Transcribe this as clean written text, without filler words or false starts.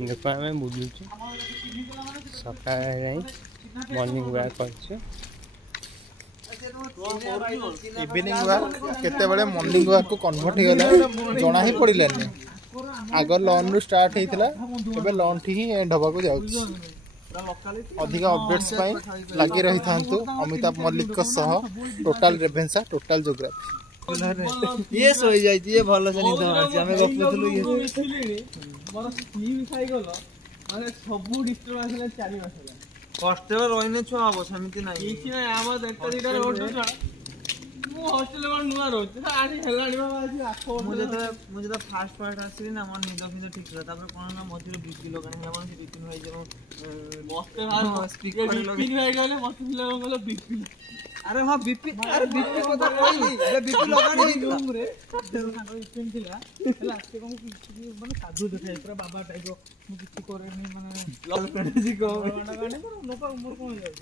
देखो आम बुलु सका मॉर्निंग वॉक कर इवनिंग वॉक केतेबेले मॉर्निंग वॉक को कन्वर्ट हो गला जना ही पड़िलानी आग लॉन रु स्टार्ट होइतिला एबे लॉन ही एंड होबा को जाउछ अधिक अपडेट्स पाई लागि रही थांतु अमिताभ मल्लिक को सह टोटल रेवेन्सा टोटल ज्योग्राफी ये सोई जाई ये भलो से निद आछि हमें गपथलु ये मोर स्लीप खाइ गलो माने सबु डिस्टर्ब आसले 4 मास होला हॉस्टेल रहिने छु आबो समिति नाही किछि नै आबो देखते दिटा रोड छ मु हॉस्टेल पर नुआ रोड आडी हेलाडी बाबा आछि आखो मुझे तो फास्ट पार्ट आसी ना मन निद फिद ठीक रहा तापर कोन ना मझिरे बीपी लगानी हमन से बीपी होई जेबो मस्ते भार स्पीकर बीपी होई गेले मस्ते लगलो बीपी अरे हां बीपी अरे बीपी को तो नहीं ये बीपी लगानी रूम रे इपिन थिला हला से कोन माने साधु देखाय पूरा बाबा टाइप मु किछि करे नै माने लल पेजी को ना गाने लोक मोर कोन जाय